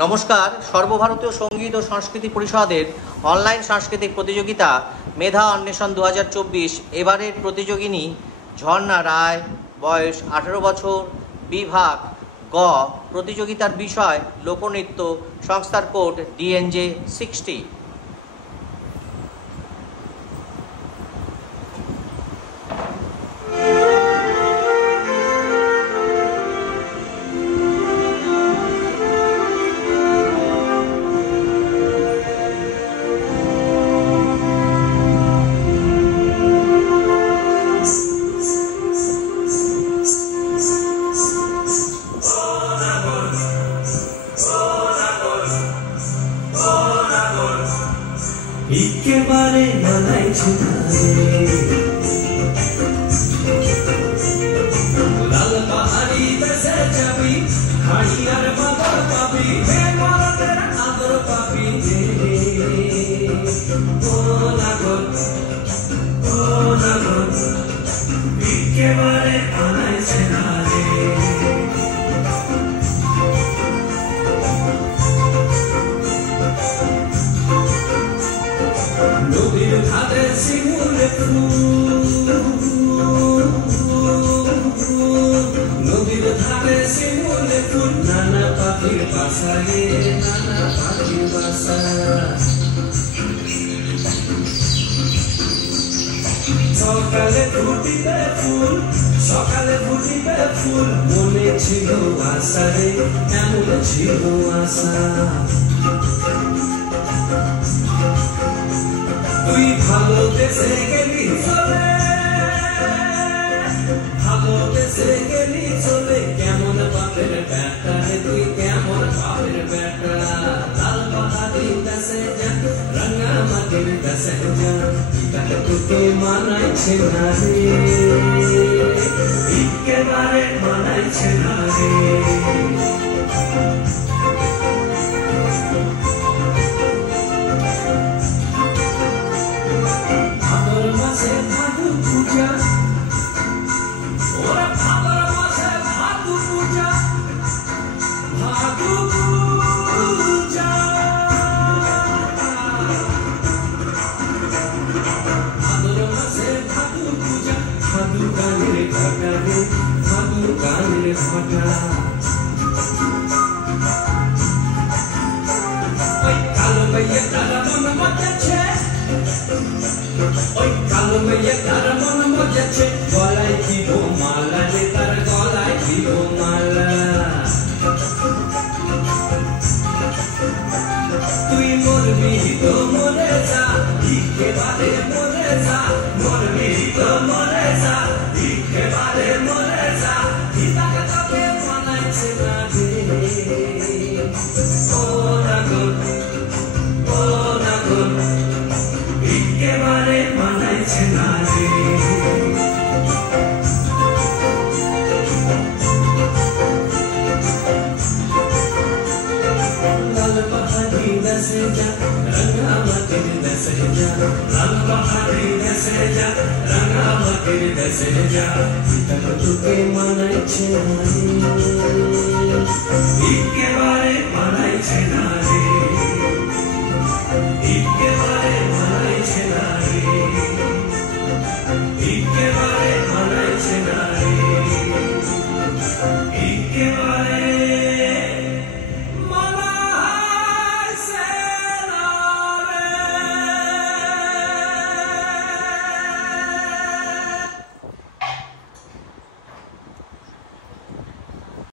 নমস্কার। সর্বভারতীয় সঙ্গীত ও সংস্কৃতি পরিষদের অনলাইন সাংস্কৃতিক প্রতিযোগিতা মেধা অন্বেষণ 2024 এবারের প্রতিযোগিনী ঝর্ণা রায়, বয়স 18 বছর, বিভাগ গ। প্রতিযোগিতার বিষয় লোকনৃত্য, সংস্থার কোড DNJ 60। একেবারে মানাইছে না লাল পাহাড়ি দেশে যাবি, হাড়ি আর বাবার পাবি, হে মরদের আদর পাবি ও নাগর, ও নাগর, একেবারে মানাইছে না রে। নদীর ধারে শিমুলে ফুল, নদীর ধারে শিমুলে ফুল, নানা পাখির বাসা রে, নানা পাখির বাসা। সকালে ফুটিবে ফুল, সকালে ফুটিবে ফুল, মনে ছিল আশা রে, এমন ছিল আশা। তুই ভালো দেশে গেলি চলে, ভালো দেশে গেলি চলে, কেমন বাপের বেটা রে তুই, কেমন বাপের বেটা। লাল পাহাড়ির দেশে যা, রাঙা মাটির দেশে যা, তাকে তোকে মানাইছে না রে, একেবারে মানাইছে না রে। কালো মেয়ে তারা মন মজেছে, ওই কালো মেয়ে তারা মন মজেছে, গলায় দিব মালা রে, তার গলায় দিব মালা। তুই মরবি তো মরে যা, একেবারে মরে যা, মরবি তো মরে যা, একেবারে মরে যা, পিতাকে তোকে মানাইছে না রে ও নাগর, ও নাগর, একেবারে মানাইছে না রে। লাল পাহাড়ি দেশে যা, রাঙা মাটির দেশে যা, লাল পাহাড়ি দেশে যা, রাঙা মাটির দেশে যা, পিতাকে তোকে মানাইছে না রে, একেবারে